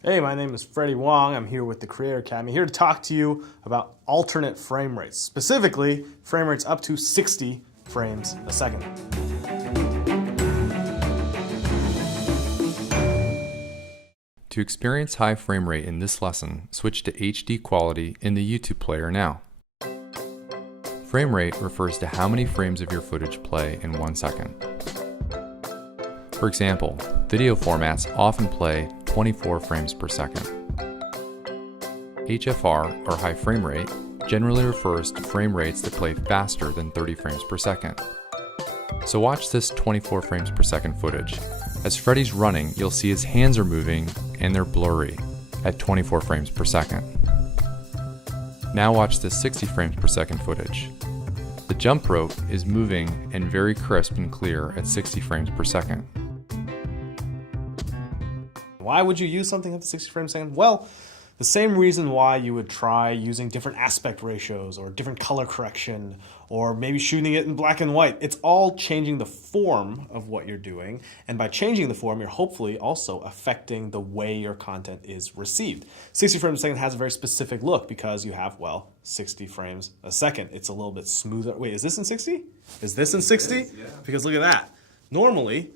Hey, my name is Freddie Wong. I'm here with the Creator Academy, here to talk to you about alternate frame rates, specifically frame rates up to 60 frames a second. To experience high frame rate in this lesson, switch to HD quality in the YouTube player now. Frame rate refers to how many frames of your footage play in 1 second. For example, video formats often play 24 frames per second. HFR, or high frame rate, generally refers to frame rates that play faster than 30 frames per second. So watch this 24 frames per second footage. As Freddie's running, you'll see his hands are moving and they're blurry at 24 frames per second. Now watch this 60 frames per second footage. The jump rope is moving and very crisp and clear at 60 frames per second. Why would you use something up to 60 frames a second? Well, the same reason why you would try using different aspect ratios or different color correction or maybe shooting it in black and white. It's all changing the form of what you're doing. And by changing the form, you're hopefully also affecting the way your content is received. 60 frames a second has a very specific look because you have, well, 60 frames a second. It's a little bit smoother. Wait, is this in 60? Is this in 60? Yeah. Because look at that. Normally,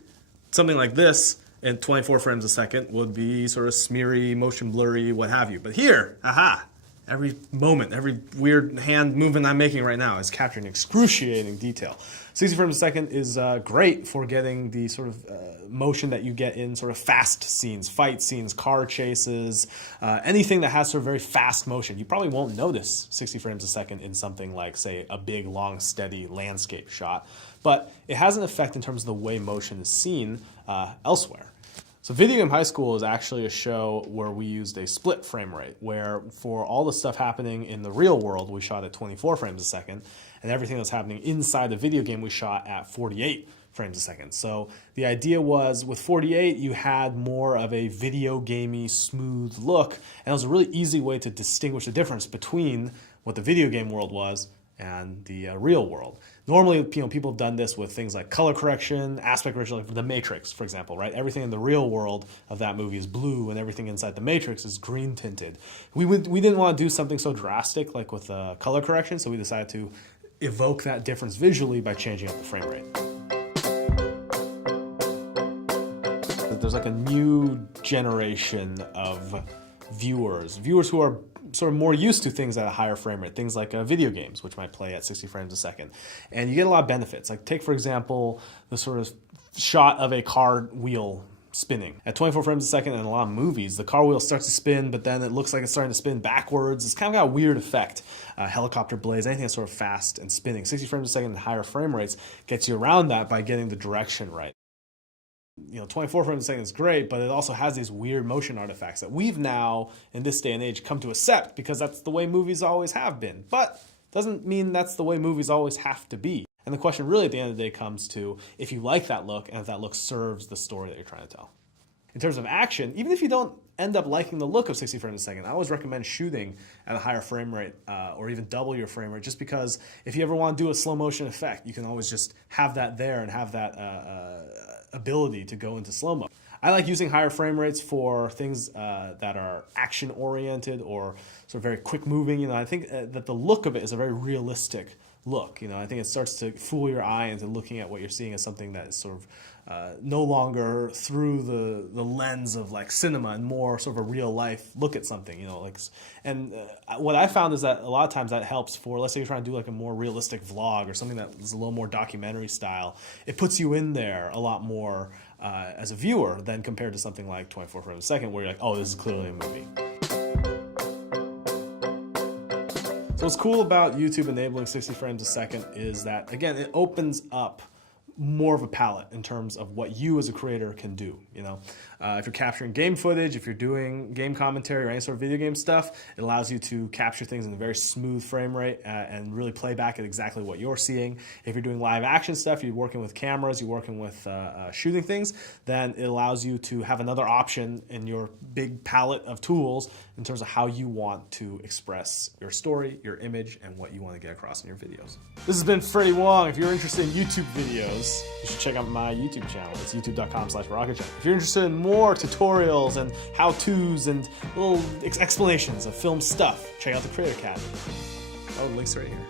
something like this and 24 frames a second would be sort of smeary, motion blurry, what have you. But here, aha, every moment, every weird hand movement I'm making right now is capturing excruciating detail. 60 frames a second is great for getting the sort of motion that you get in sort of fast scenes, fight scenes, car chases, anything that has sort of very fast motion. You probably won't notice 60 frames a second in something like, say, a big, long, steady landscape shot. But it has an effect in terms of the way motion is seen elsewhere. So Video Game High School is actually a show where we used a split frame rate, where for all the stuff happening in the real world, we shot at 24 frames a second, and everything that's happening inside the video game, we shot at 48 frames a second. So the idea was with 48, you had more of a video gamey, smooth look, and it was a really easy way to distinguish the difference between what the video game world was and the real world. Normally, people have done this with things like color correction, aspect ratio, like The Matrix, for example, right? Everything in the real world of that movie is blue, and everything inside The Matrix is green tinted. We didn't want to do something so drastic like with color correction, so we decided to evoke that difference visually by changing up the frame rate. There's like a new generation of viewers who are sort of more used to things at a higher frame rate, things like video games, which might play at 60 frames a second. And you get a lot of benefits. Like take, for example, the sort of shot of a car wheel spinning. At 24 frames a second in a lot of movies, the car wheel starts to spin, but then it looks like it's starting to spin backwards. It's kind of got a weird effect. Helicopter blades, anything that's sort of fast and spinning. 60 frames a second and higher frame rates gets you around that by getting the direction right. 24 frames a second is great, but it also has these weird motion artifacts that we've now, in this day and age, come to accept because that's the way movies always have been. But doesn't mean that's the way movies always have to be. And the question really at the end of the day comes to if you like that look and if that look serves the story that you're trying to tell. In terms of action, even if you don't end up liking the look of 60 frames a second, I always recommend shooting at a higher frame rate or even double your frame rate, just because if you ever want to do a slow motion effect, you can always just have that there and have that ability to go into slow-mo. I like using higher frame rates for things that are action-oriented or sort of very quick-moving. I think that the look of it is a very realistic look. I think it starts to fool your eye into looking at what you're seeing as something that is sort of no longer through the lens of like cinema and more sort of a real life look at something, and what I found is that a lot of times that helps for, let's say you're trying to do like a more realistic vlog or something that is a little more documentary style. It puts you in there a lot more as a viewer than compared to something like 24 frames a second where you're like, oh, this is clearly a movie. So what's cool about YouTube enabling 60 frames a second is that, again, it opens up more of a palette in terms of what you as a creator can do. If you're capturing game footage, if you're doing game commentary or any sort of video game stuff, it allows you to capture things in a very smooth frame rate and really play back at exactly what you're seeing. If you're doing live action stuff, you're working with cameras, you're working with shooting things, then it allows you to have another option in your big palette of tools in terms of how you want to express your story, your image, and what you want to get across in your videos. This has been Freddie Wong. If you're interested in YouTube videos, videos, you should check out my YouTube channel. It's youtube.com/rocketjump. If you're interested in more tutorials and how-tos and little explanations of film stuff, check out the Creator Academy. Oh, the link's right here.